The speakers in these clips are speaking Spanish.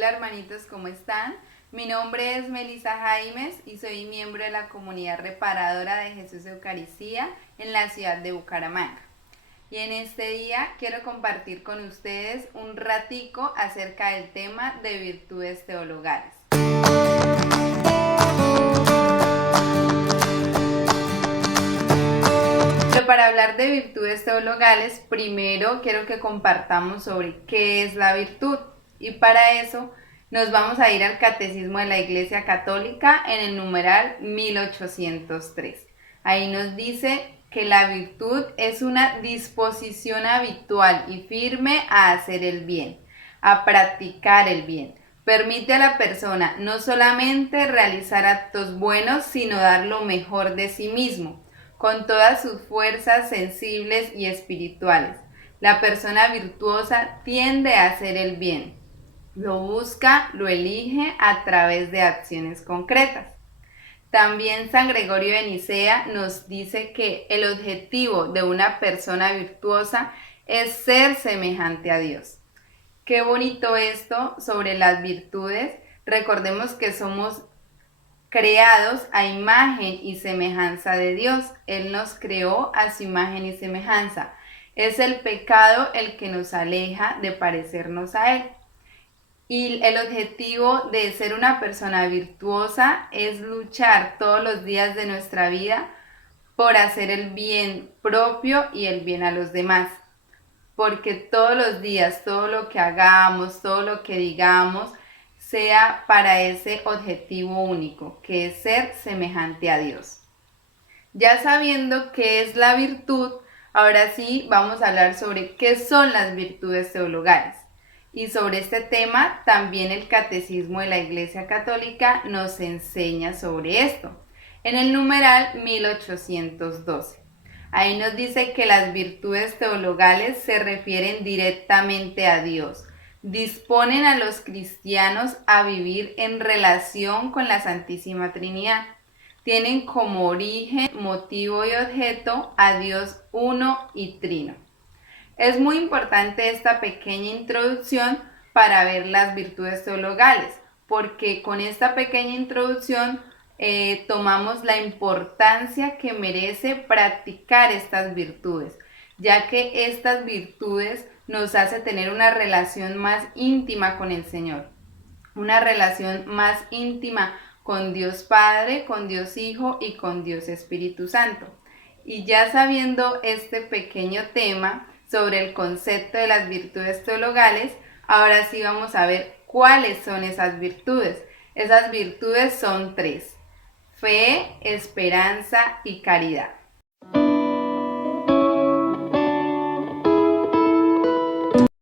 Hola hermanitos, ¿cómo están? Mi nombre es Melissa Jaimes y soy miembro de la comunidad reparadora de Jesús Eucaristía en la ciudad de Bucaramanga. Y en este día quiero compartir con ustedes un ratico acerca del tema de virtudes teologales. Pero para hablar de virtudes teologales, primero quiero que compartamos sobre qué es la virtud. Y para eso nos vamos a ir al Catecismo de la Iglesia Católica en el numeral 1803. Ahí nos dice que la virtud es una disposición habitual y firme a hacer el bien, a practicar el bien. Permite a la persona no solamente realizar actos buenos, sino dar lo mejor de sí mismo, con todas sus fuerzas sensibles y espirituales. La persona virtuosa tiende a hacer el bien. Lo busca, lo elige a través de acciones concretas. También San Gregorio de Nicea nos dice que el objetivo de una persona virtuosa es ser semejante a Dios. Qué bonito esto sobre las virtudes. Recordemos que somos creados a imagen y semejanza de Dios. Él nos creó a su imagen y semejanza. Es el pecado el que nos aleja de parecernos a Él. Y el objetivo de ser una persona virtuosa es luchar todos los días de nuestra vida por hacer el bien propio y el bien a los demás. Porque todos los días, todo lo que hagamos, todo lo que digamos, sea para ese objetivo único, que es ser semejante a Dios. Ya sabiendo qué es la virtud, ahora sí vamos a hablar sobre qué son las virtudes teologales. Y sobre este tema también el Catecismo de la Iglesia Católica nos enseña sobre esto, en el numeral 1812. Ahí nos dice que las virtudes teologales se refieren directamente a Dios, disponen a los cristianos a vivir en relación con la Santísima Trinidad, tienen como origen, motivo y objeto a Dios uno y trino. Es muy importante esta pequeña introducción para ver las virtudes teologales, porque con esta pequeña introducción tomamos la importancia que merece practicar estas virtudes, ya que estas virtudes nos hace tener una relación más íntima con el Señor, una relación más íntima con Dios Padre, con Dios Hijo y con Dios Espíritu Santo. Y ya sabiendo este pequeño tema sobre el concepto de las virtudes teologales, ahora sí vamos a ver cuáles son esas virtudes. Esas virtudes son tres: fe, esperanza y caridad.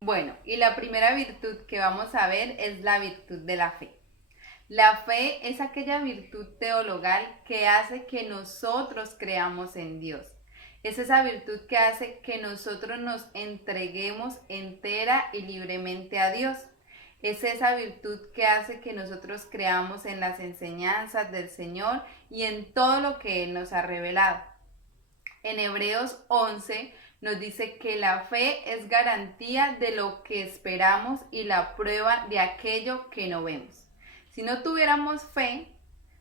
Bueno, y la primera virtud que vamos a ver es la virtud de la fe. La fe es aquella virtud teologal que hace que nosotros creamos en Dios. Es esa virtud que hace que nosotros nos entreguemos entera y libremente a Dios. Es esa virtud que hace que nosotros creamos en las enseñanzas del Señor y en todo lo que Él nos ha revelado. En Hebreos 11 nos dice que la fe es garantía de lo que esperamos y la prueba de aquello que no vemos. Si no tuviéramos fe,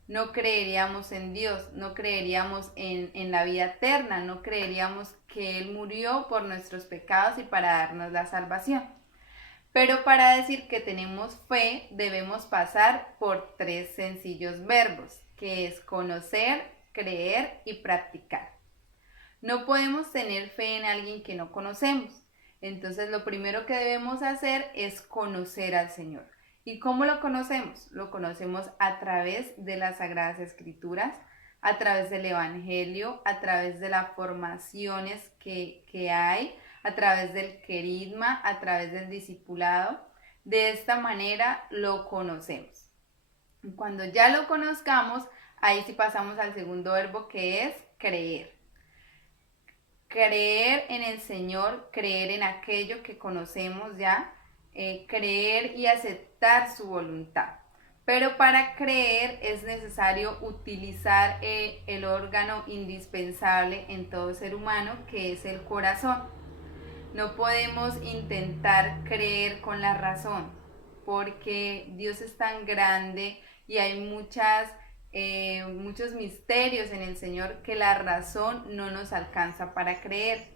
no creeríamos en Dios, no creeríamos en la vida eterna, no creeríamos que Él murió por nuestros pecados y para darnos la salvación. Pero para decir que tenemos fe, debemos pasar por tres sencillos verbos, que es conocer, creer y practicar. No podemos tener fe en alguien que no conocemos. Entonces lo primero que debemos hacer es conocer al Señor. ¿Y cómo lo conocemos? Lo conocemos a través de las Sagradas Escrituras, a través del Evangelio, a través de las formaciones que hay, a través del querigma, a través del discipulado. De esta manera lo conocemos. Cuando ya lo conozcamos, ahí sí pasamos al segundo verbo, que es creer. Creer en el Señor, creer en aquello que conocemos ya, creer y aceptar su voluntad. Pero para creer es necesario utilizar el órgano indispensable en todo ser humano, que es el corazón. No podemos intentar creer con la razón. porque Dios es tan grande y hay muchos misterios en el Señor que la razón no nos alcanza para creer.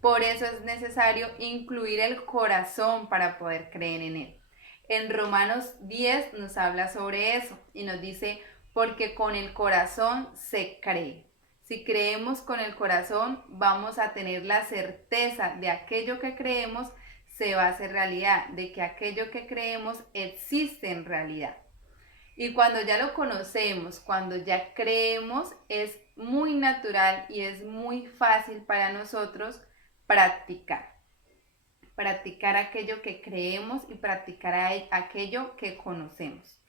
Por eso es necesario incluir el corazón para poder creer en Él. En Romanos 10 nos habla sobre eso y nos dice, porque con el corazón se cree. Si creemos con el corazón, vamos a tener la certeza de aquello que creemos se va a hacer realidad, de que aquello que creemos existe en realidad. Y cuando ya lo conocemos, cuando ya creemos, es muy natural y es muy fácil para nosotros practicar. Practicar aquello que creemos y practicar aquello que conocemos.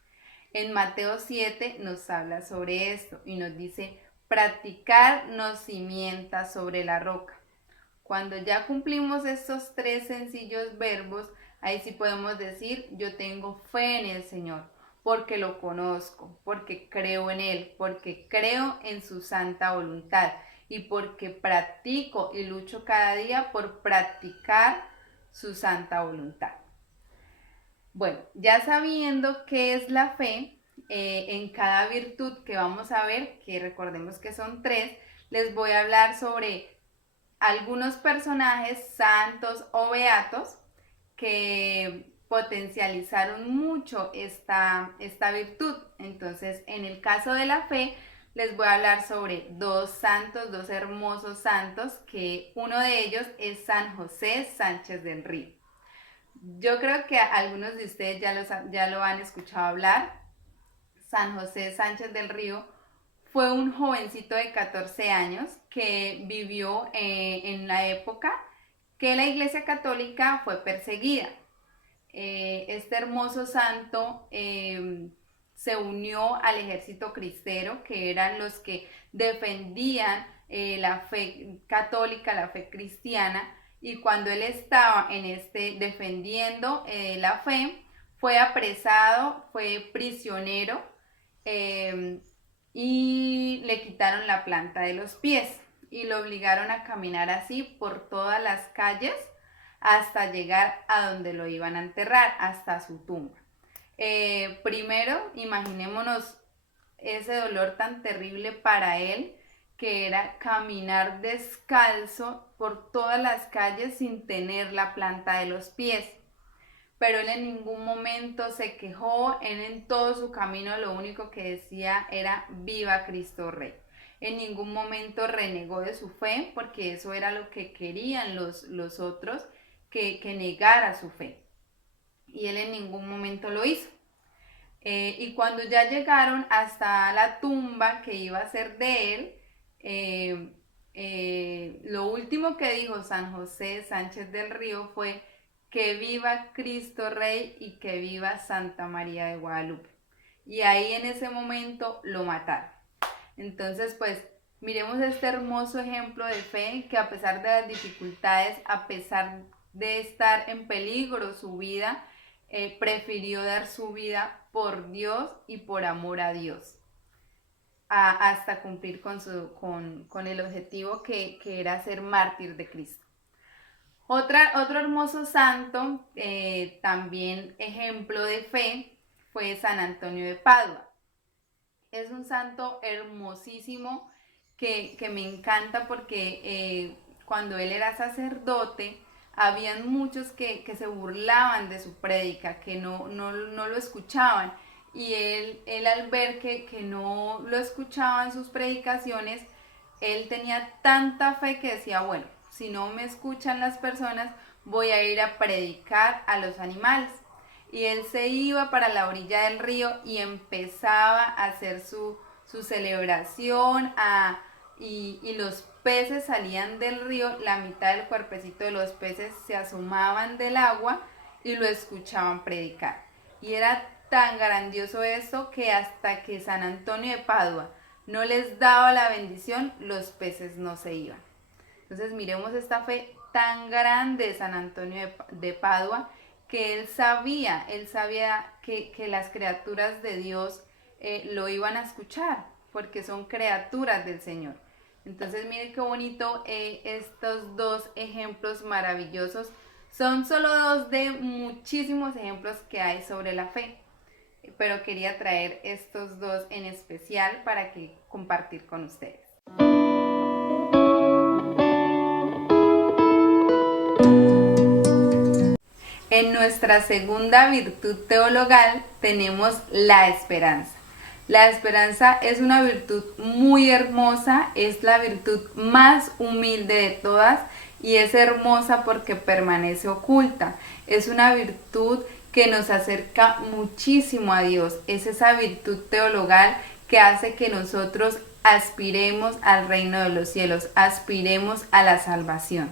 En Mateo 7 nos habla sobre esto y nos dice, practicar nos cimienta sobre la roca. Cuando ya cumplimos estos 3 sencillos verbos, ahí sí podemos decir, yo tengo fe en el Señor, porque lo conozco, porque creo en Él, porque creo en su santa voluntad y porque practico y lucho cada día por practicar su santa voluntad. Bueno, ya sabiendo qué es la fe, en cada virtud que vamos a ver, que recordemos que son 3, les voy a hablar sobre algunos personajes santos o beatos que potencializaron mucho esta virtud. Entonces, en el caso de la fe, les voy a hablar sobre 2 santos, 2 hermosos santos, que uno de ellos es San José Sánchez del Río. Yo creo que algunos de ustedes ya lo han escuchado hablar. San José Sánchez del Río fue un jovencito de 14 años que vivió en la época que la Iglesia Católica fue perseguida. Este hermoso santo se unió al ejército cristero, que eran los que defendían la fe católica, la fe cristiana, y cuando él estaba defendiendo la fe, fue apresado, fue prisionero, eh, y le quitaron la planta de los pies y lo obligaron a caminar así por todas las calles hasta llegar a donde lo iban a enterrar, hasta su tumba. Primero, imaginémonos ese dolor tan terrible para él, que era caminar descalzo por todas las calles sin tener la planta de los pies. Pero él en ningún momento se quejó, él en todo su camino lo único que decía era viva Cristo Rey. En ningún momento renegó de su fe, porque eso era lo que querían los otros, que negara su fe. Y él en ningún momento lo hizo. Y cuando ya llegaron hasta la tumba que iba a ser de él, lo último que dijo San José Sánchez del Río fue que viva Cristo Rey y que viva Santa María de Guadalupe. Y ahí en ese momento lo mataron. Entonces, pues, miremos este hermoso ejemplo de fe que a pesar de las dificultades, a pesar de estar en peligro su vida, prefirió dar su vida por Dios y por amor a Dios, hasta cumplir con el objetivo que era ser mártir de Cristo. Otro hermoso santo, también ejemplo de fe, fue San Antonio de Padua. Es un santo hermosísimo que me encanta porque cuando él era sacerdote, habían muchos que se burlaban de su prédica, que no lo escuchaban. Y él al ver que no lo escuchaban sus predicaciones, él tenía tanta fe que decía, bueno, si no me escuchan las personas, voy a ir a predicar a los animales. Y él se iba para la orilla del río y empezaba a hacer su celebración, y los peces salían del río, la mitad del cuerpecito de los peces se asomaban del agua y lo escuchaban predicar. Y era tan grandioso esto que hasta que San Antonio de Padua no les daba la bendición, los peces no se iban. Entonces miremos esta fe tan grande de San Antonio de Padua, que él sabía que las criaturas de Dios lo iban a escuchar, porque son criaturas del Señor. Entonces miren qué bonito estos 2 ejemplos maravillosos Son solo dos de muchísimos ejemplos que hay sobre la fe, pero quería traer estos dos en especial para que compartir con ustedes. En nuestra segunda virtud teologal tenemos la esperanza. La esperanza es una virtud muy hermosa, es la virtud más humilde de todas y es hermosa porque permanece oculta. Es una virtud que nos acerca muchísimo a Dios. Es esa virtud teologal que hace que nosotros aspiremos al reino de los cielos, aspiremos a la salvación.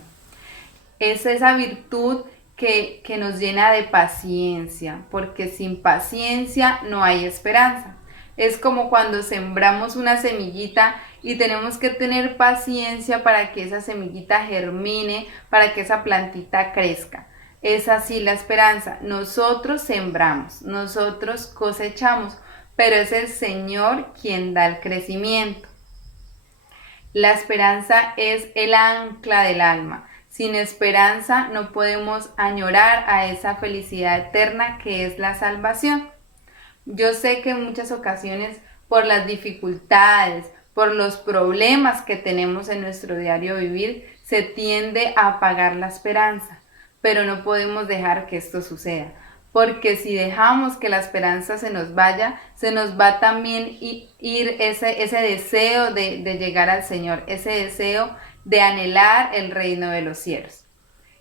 Es esa virtud que nos llena de paciencia, porque sin paciencia no hay esperanza. Es como cuando sembramos una semillita y tenemos que tener paciencia para que esa semillita germine, para que esa plantita crezca. Es así la esperanza. Nosotros sembramos, nosotros cosechamos, pero es el Señor quien da el crecimiento. La esperanza es el ancla del alma. Sin esperanza no podemos añorar a esa felicidad eterna que es la salvación. Yo sé que en muchas ocasiones por las dificultades, por los problemas que tenemos en nuestro diario vivir, se tiende a apagar la esperanza, pero no podemos dejar que esto suceda, porque si dejamos que la esperanza se nos vaya, se nos va también ir ese deseo de llegar al Señor, ese deseo de anhelar el reino de los cielos.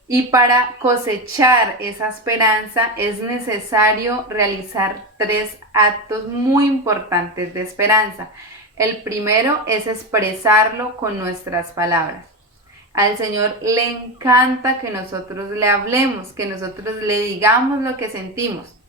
Y para cosechar esa esperanza es necesario realizar 3 actos muy importantes de esperanza. El primero es expresarlo con nuestras palabras. Al Señor le encanta que nosotros le hablemos, que nosotros le digamos lo que sentimos.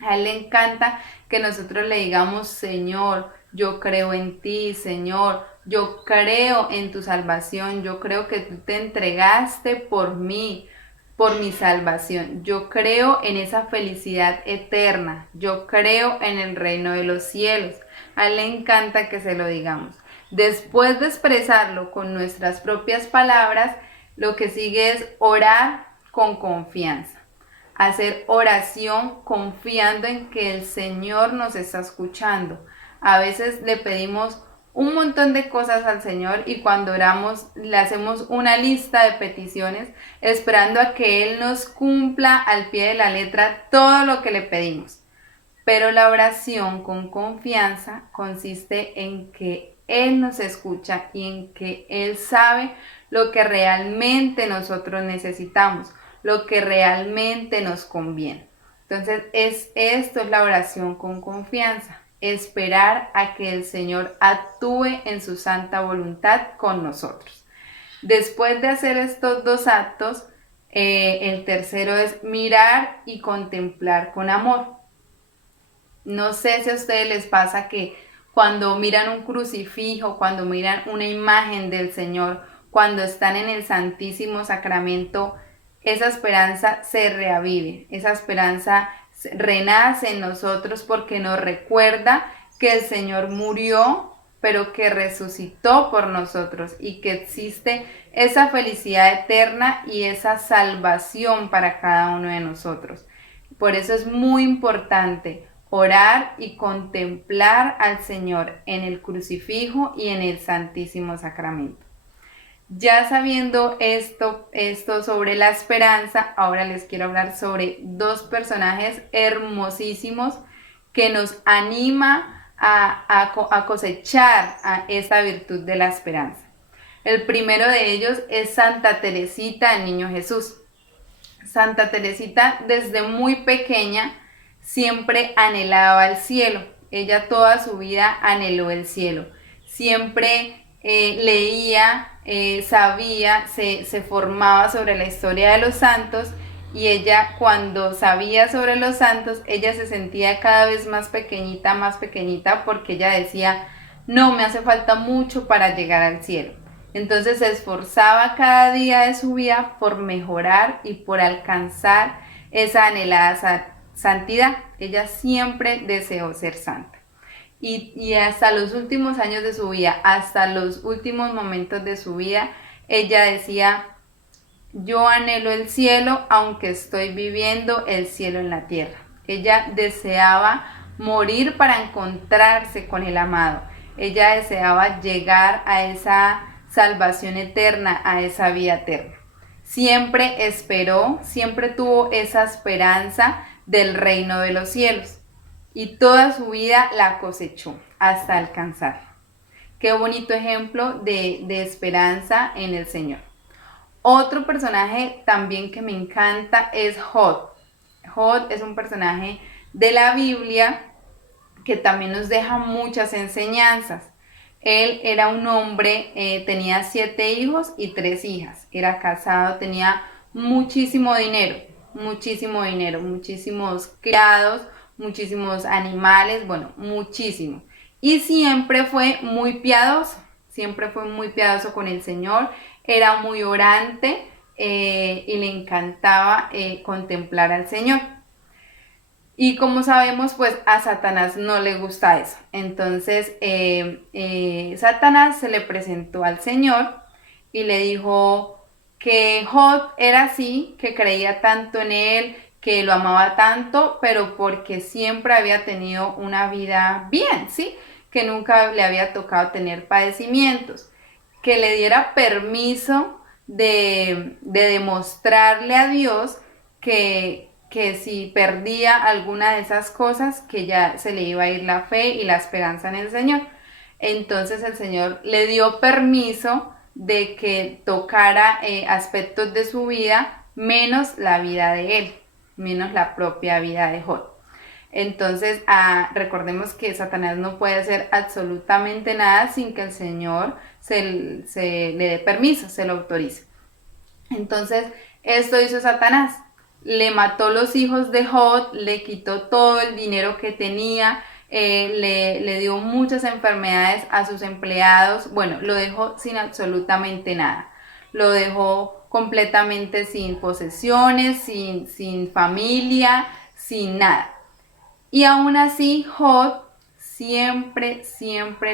A Él le encanta que nosotros le digamos: Señor, yo creo en ti, Señor, yo creo en tu salvación, yo creo que tú te entregaste por mí, por mi salvación. Yo creo en esa felicidad eterna, yo creo en el reino de los cielos. A Él le encanta que se lo digamos. Después de expresarlo con nuestras propias palabras, lo que sigue es orar con confianza. Hacer oración confiando en que el Señor nos está escuchando. A veces le pedimos un montón de cosas al Señor y cuando oramos le hacemos una lista de peticiones esperando a que Él nos cumpla al pie de la letra todo lo que le pedimos. Pero la oración con confianza consiste en que Él nos escucha y en que Él sabe lo que realmente nosotros necesitamos, lo que realmente nos conviene. Entonces, esto es la oración con confianza, esperar a que el Señor actúe en su santa voluntad con nosotros. Después de hacer estos 2 actos, el tercero es mirar y contemplar con amor. No sé si a ustedes les pasa que cuando miran un crucifijo, cuando miran una imagen del Señor, cuando están en el Santísimo Sacramento, esa esperanza se reavive, esa esperanza renace en nosotros porque nos recuerda que el Señor murió, pero que resucitó por nosotros y que existe esa felicidad eterna y esa salvación para cada uno de nosotros. Por eso es muy importante orar y contemplar al Señor en el crucifijo y en el Santísimo Sacramento. Ya sabiendo esto sobre la esperanza, ahora les quiero hablar sobre 2 personajes hermosísimos que nos anima a cosechar a esta virtud de la esperanza. El primero de ellos es Santa Teresita, el Niño Jesús. Santa Teresita desde muy pequeña siempre anhelaba el cielo. Ella toda su vida anheló el cielo. Siempre leía, sabía, se formaba sobre la historia de los santos y ella cuando sabía sobre los santos, ella se sentía cada vez más pequeñita porque ella decía: no, me hace falta mucho para llegar al cielo. Entonces se esforzaba cada día de su vida por mejorar y por alcanzar esa anhelada santidad. Ella siempre deseó ser santa. Y hasta los últimos años de su vida, hasta los últimos momentos de su vida, ella decía: yo anhelo el cielo aunque estoy viviendo el cielo en la tierra. Ella deseaba morir para encontrarse con el amado. Ella deseaba llegar a esa salvación eterna, a esa vida eterna. Siempre esperó, siempre tuvo esa esperanza del reino de los cielos y toda su vida la cosechó hasta alcanzarla. Qué bonito ejemplo de esperanza en el Señor. Otro personaje también que me encanta es Jod. Jod es un personaje de la Biblia que también nos deja muchas enseñanzas. Él era un hombre, tenía 7 hijos y 3 hijas. Era casado, tenía muchísimo dinero, muchísimos criados, muchísimos animales, bueno, muchísimo. Y siempre fue muy piadoso con el Señor, era muy orante y le encantaba contemplar al Señor. Y como sabemos, pues a Satanás no le gusta eso. Entonces, Satanás se le presentó al Señor y le dijo que Jod era así, que creía tanto en él, que lo amaba tanto, pero porque siempre había tenido una vida bien, ¿sí? Que nunca le había tocado tener padecimientos, que le diera permiso de demostrarle a Dios que si perdía alguna de esas cosas, que ya se le iba a ir la fe y la esperanza en el Señor. Entonces el Señor le dio permiso de que tocara aspectos de su vida, menos la vida de él, menos la propia vida de Jod. Entonces, recordemos que Satanás no puede hacer absolutamente nada sin que el Señor se le dé permiso, se lo autorice. Entonces, esto hizo Satanás. Le mató los hijos de Jod, le quitó todo el dinero que tenía, le dio muchas enfermedades a sus empleados. Bueno, lo dejó sin absolutamente nada. Lo dejó completamente sin posesiones, sin familia, sin nada. Y aún así, Jod siempre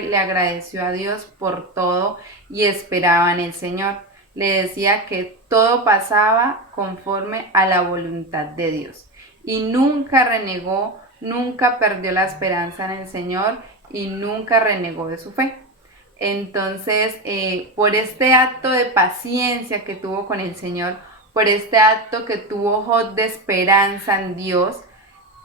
le agradeció a Dios por todo y esperaba en el Señor. Le decía que todo pasaba conforme a la voluntad de Dios. Y nunca renegó, nunca perdió la esperanza en el Señor y nunca renegó de su fe. Entonces, por este acto de paciencia que tuvo con el Señor, por este acto que tuvo Jod de esperanza en Dios,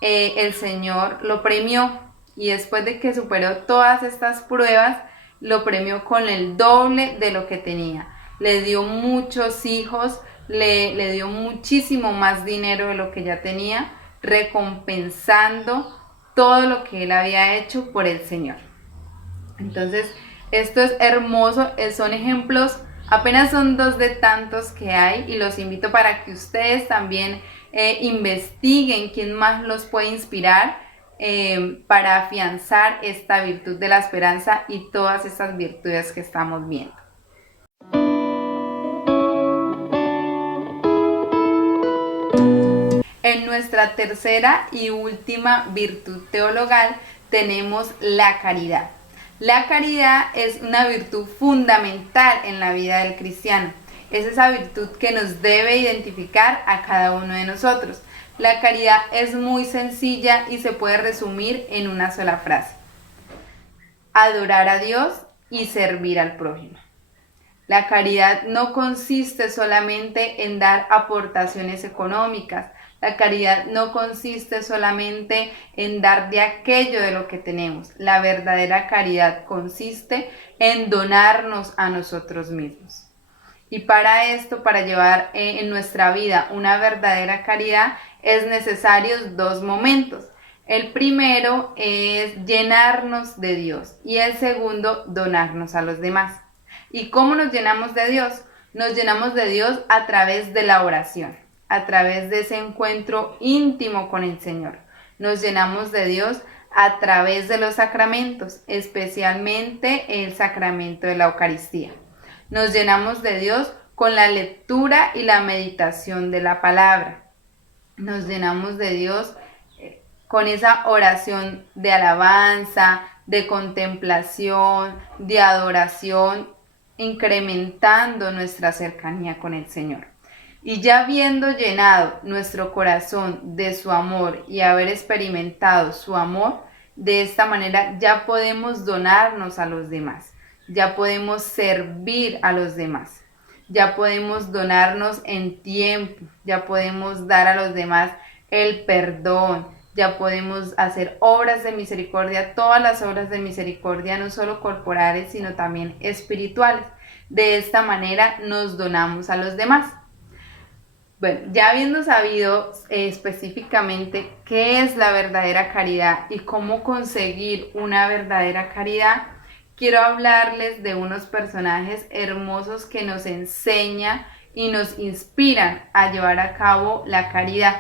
el Señor lo premió, y después de que superó todas estas pruebas, lo premió con el doble de lo que tenía. Le dio muchos hijos, le dio muchísimo más dinero de lo que ya tenía, recompensando todo lo que él había hecho por el Señor. Entonces, esto es hermoso, son ejemplos, apenas son 2 de tantos que hay, y los invito para que ustedes también investiguen quién más los puede inspirar para afianzar esta virtud de la esperanza y todas estas virtudes que estamos viendo. En nuestra tercera y última virtud teologal tenemos la caridad. La caridad es una virtud fundamental en la vida del cristiano. Es esa virtud que nos debe identificar a cada uno de nosotros. La caridad es muy sencilla y se puede resumir en una sola frase: adorar a Dios y servir al prójimo. La caridad no consiste solamente en dar aportaciones económicas. La caridad no consiste solamente en dar de aquello de lo que tenemos. La verdadera caridad consiste en donarnos a nosotros mismos. Y para esto, para llevar en nuestra vida una verdadera caridad, es necesarios 2 momentos. El primero es llenarnos de Dios y el segundo, donarnos a los demás. ¿Y cómo nos llenamos de Dios? Nos llenamos de Dios a través de la oración, a través de ese encuentro íntimo con el Señor. Nos llenamos de Dios a través de los sacramentos, especialmente el sacramento de la Eucaristía. Nos llenamos de Dios con la lectura y la meditación de la palabra. Nos llenamos de Dios con esa oración de alabanza, de contemplación, de adoración, incrementando nuestra cercanía con el Señor. Y ya habiendo llenado nuestro corazón de su amor y haber experimentado su amor, de esta manera ya podemos donarnos a los demás, ya podemos servir a los demás, ya podemos donarnos en tiempo, ya podemos dar a los demás el perdón, ya podemos hacer obras de misericordia, todas las obras de misericordia, no solo corporales, sino también espirituales. De esta manera nos donamos a los demás. Bueno, ya habiendo sabido específicamente qué es la verdadera caridad y cómo conseguir una verdadera caridad, quiero hablarles de unos personajes hermosos que nos enseñan y nos inspiran a llevar a cabo la caridad.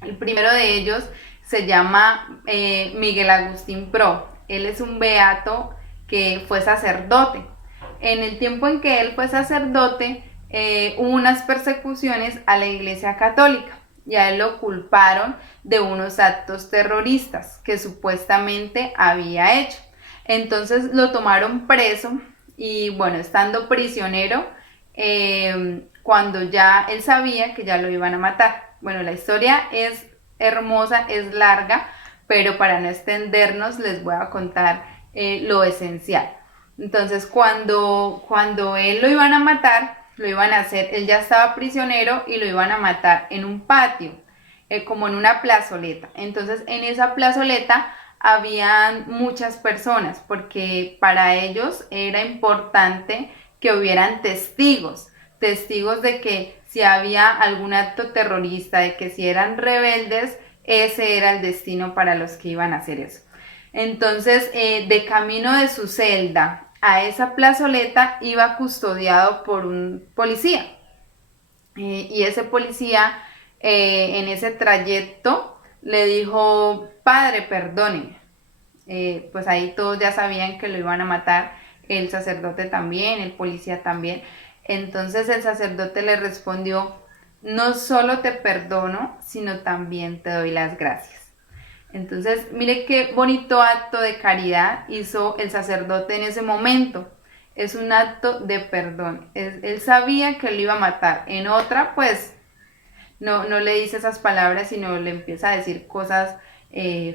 El primero de ellos se llama Miguel Agustín Pro. Él es un beato que fue sacerdote. En el tiempo en que él fue sacerdote, hubo unas persecuciones a la Iglesia Católica y a él lo culparon de unos actos terroristas que supuestamente había hecho. Entonces lo tomaron preso y bueno, estando prisionero, cuando ya él sabía que ya lo iban a matar. Bueno, la historia es hermosa, es larga, pero para no extendernos les voy a contar lo esencial. Entonces cuando él lo iban a matar, lo iban a hacer, él ya estaba prisionero y lo iban a matar en un patio, como en una plazoleta. Entonces en esa plazoleta habían muchas personas porque para ellos era importante que hubieran testigos de que si había algún acto terrorista, de que si eran rebeldes, ese era el destino para los que iban a hacer eso. Entonces, de camino de su celda a esa plazoleta iba custodiado por un policía. Y ese policía en ese trayecto le dijo: padre, perdóneme. Pues ahí todos ya sabían que lo iban a matar, el sacerdote también, el policía también. Entonces el sacerdote le respondió: no solo te perdono, sino también te doy las gracias. Entonces, mire qué bonito acto de caridad hizo el sacerdote en ese momento. Es un acto de perdón. Él sabía que lo iba a matar. En otra, pues, no le dice esas palabras, sino le empieza a decir cosas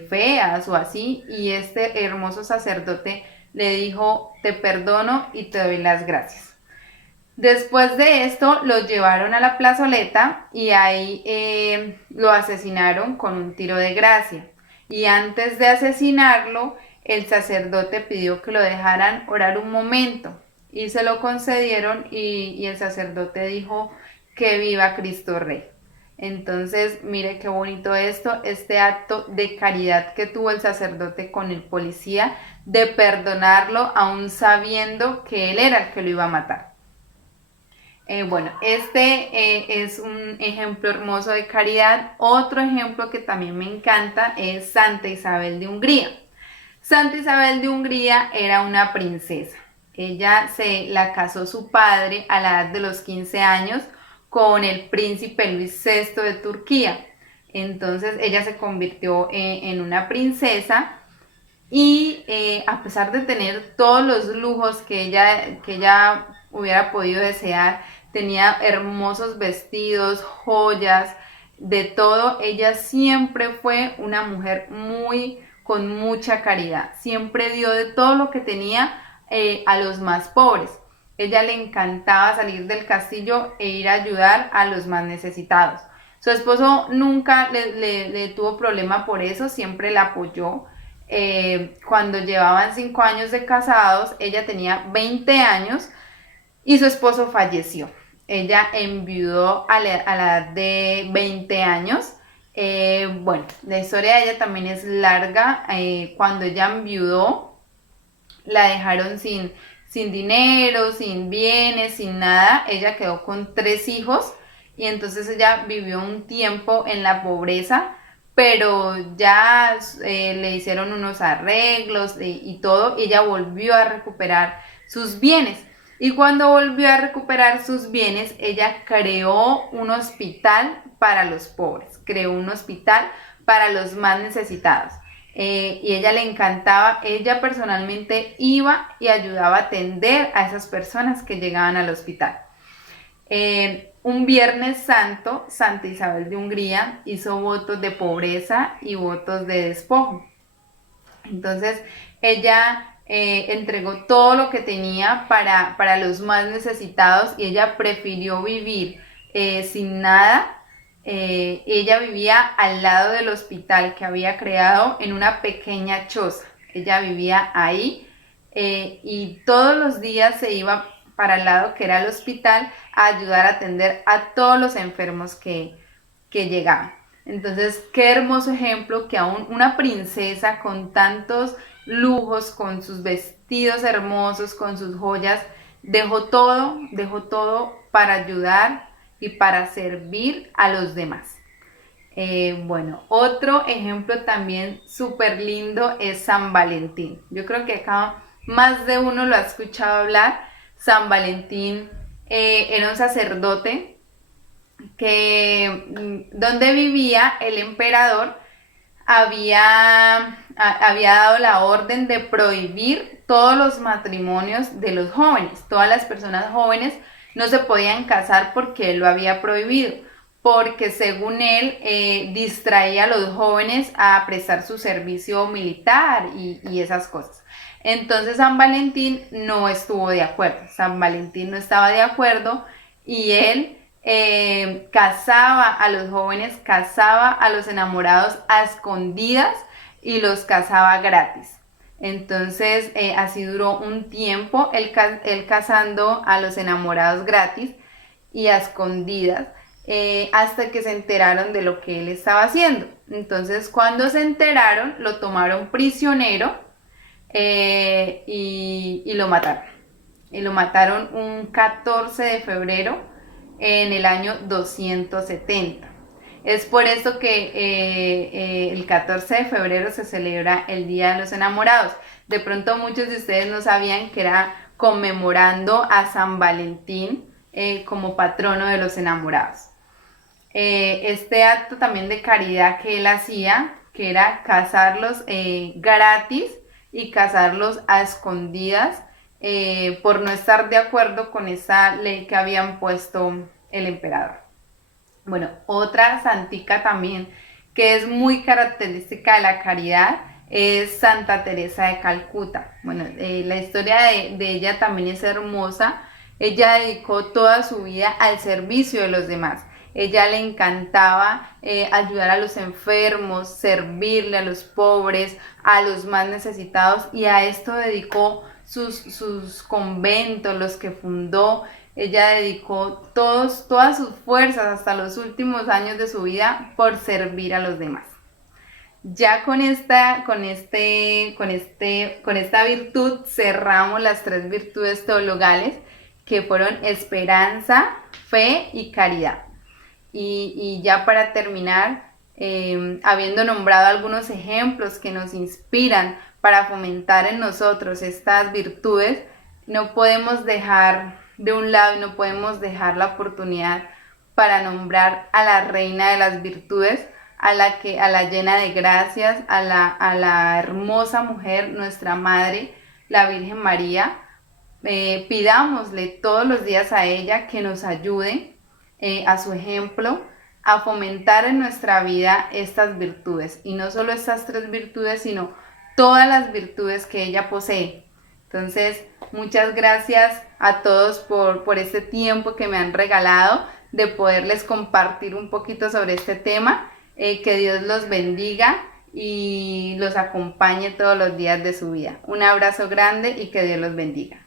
feas o así. Y este hermoso sacerdote le dijo: te perdono y te doy las gracias. Después de esto lo llevaron a la plazoleta y ahí lo asesinaron con un tiro de gracia. Y antes de asesinarlo, el sacerdote pidió que lo dejaran orar un momento y se lo concedieron y el sacerdote dijo: que viva Cristo Rey. Entonces, mire qué bonito esto, este acto de caridad que tuvo el sacerdote con el policía, de perdonarlo aún sabiendo que él era el que lo iba a matar. Bueno, este es un ejemplo hermoso de caridad. Otro ejemplo que también me encanta es Santa Isabel de Hungría. Santa Isabel de Hungría era una princesa. Ella se la casó su padre a la edad de los 15 años con el príncipe Luis VI de Turquía. Entonces ella se convirtió en una princesa y a pesar de tener todos los lujos que ella hubiera podido desear, tenía hermosos vestidos, joyas, de todo. Ella siempre fue una mujer con mucha caridad. Siempre dio de todo lo que tenía a los más pobres. Ella le encantaba salir del castillo e ir a ayudar a los más necesitados. Su esposo nunca le tuvo problema por eso, siempre la apoyó. Cuando llevaban 5 años de casados, ella tenía 20 años y su esposo falleció. Ella enviudó a la edad de 20 años. Bueno, la historia de ella también es larga. Cuando ella enviudó, la dejaron sin dinero, sin bienes, sin nada. Ella quedó con 3 hijos y entonces ella vivió un tiempo en la pobreza, pero ya le hicieron unos arreglos y todo. Y ella volvió a recuperar sus bienes. Y cuando volvió a recuperar sus bienes, ella creó un hospital para los pobres, creó un hospital para los más necesitados. Y ella le encantaba, ella personalmente iba y ayudaba a atender a esas personas que llegaban al hospital. Un Viernes Santo, Santa Isabel de Hungría hizo votos de pobreza y votos de despojo. Entonces ella entregó todo lo que tenía para los más necesitados y ella prefirió vivir sin nada. Ella vivía al lado del hospital que había creado en una pequeña choza. Ella vivía ahí y todos los días se iba para el lado que era el hospital a ayudar a atender a todos los enfermos que llegaban. Entonces, qué hermoso ejemplo que aún una princesa con tantos lujos, con sus vestidos hermosos, con sus joyas, dejó todo para ayudar y para servir a los demás. Bueno, otro ejemplo también súper lindo es San Valentín. Yo creo que acá más de uno lo ha escuchado hablar. San Valentín era un sacerdote que donde vivía el emperador había dado la orden de prohibir todos los matrimonios de los jóvenes. Todas las personas jóvenes no se podían casar porque él lo había prohibido, porque según él distraía a los jóvenes a prestar su servicio militar y esas cosas. Entonces San Valentín no estuvo de acuerdo, San Valentín no estaba de acuerdo y él casaba a los jóvenes, casaba a los enamorados a escondidas y los casaba gratis. Entonces así duró un tiempo él casando a los enamorados gratis y a escondidas hasta que se enteraron de lo que él estaba haciendo. Entonces cuando se enteraron lo tomaron prisionero y lo mataron. Y lo mataron un 14 de febrero en el año 270. Es por eso que el 14 de febrero se celebra el Día de los Enamorados. De pronto muchos de ustedes no sabían que era conmemorando a San Valentín como patrono de los enamorados. Este acto también de caridad que él hacía, que era casarlos gratis y casarlos a escondidas, por no estar de acuerdo con esa ley que habían puesto el emperador. Bueno, otra santica también que es muy característica de la caridad es Santa Teresa de Calcuta. Bueno, la historia de ella también es hermosa. Ella dedicó toda su vida al servicio de los demás. Ella le encantaba ayudar a los enfermos, servirle a los pobres, a los más necesitados, y a esto dedicó sus conventos, los que fundó. Ella dedicó todas sus fuerzas hasta los últimos años de su vida por servir a los demás. Ya con esta virtud cerramos las 3 virtudes teologales que fueron esperanza, fe y caridad. Y ya para terminar, habiendo nombrado algunos ejemplos que nos inspiran para fomentar en nosotros estas virtudes, no podemos dejar de un lado y no podemos dejar la oportunidad para nombrar a la reina de las virtudes, a la llena de gracias, a la hermosa mujer, nuestra madre, la Virgen María. Pidámosle todos los días a ella que nos ayude a su ejemplo a fomentar en nuestra vida estas virtudes, y no solo estas 3 virtudes, sino todas las virtudes que ella posee. Entonces, muchas gracias a todos por este tiempo que me han regalado de poderles compartir un poquito sobre este tema. Que Dios los bendiga y los acompañe todos los días de su vida. Un abrazo grande y que Dios los bendiga.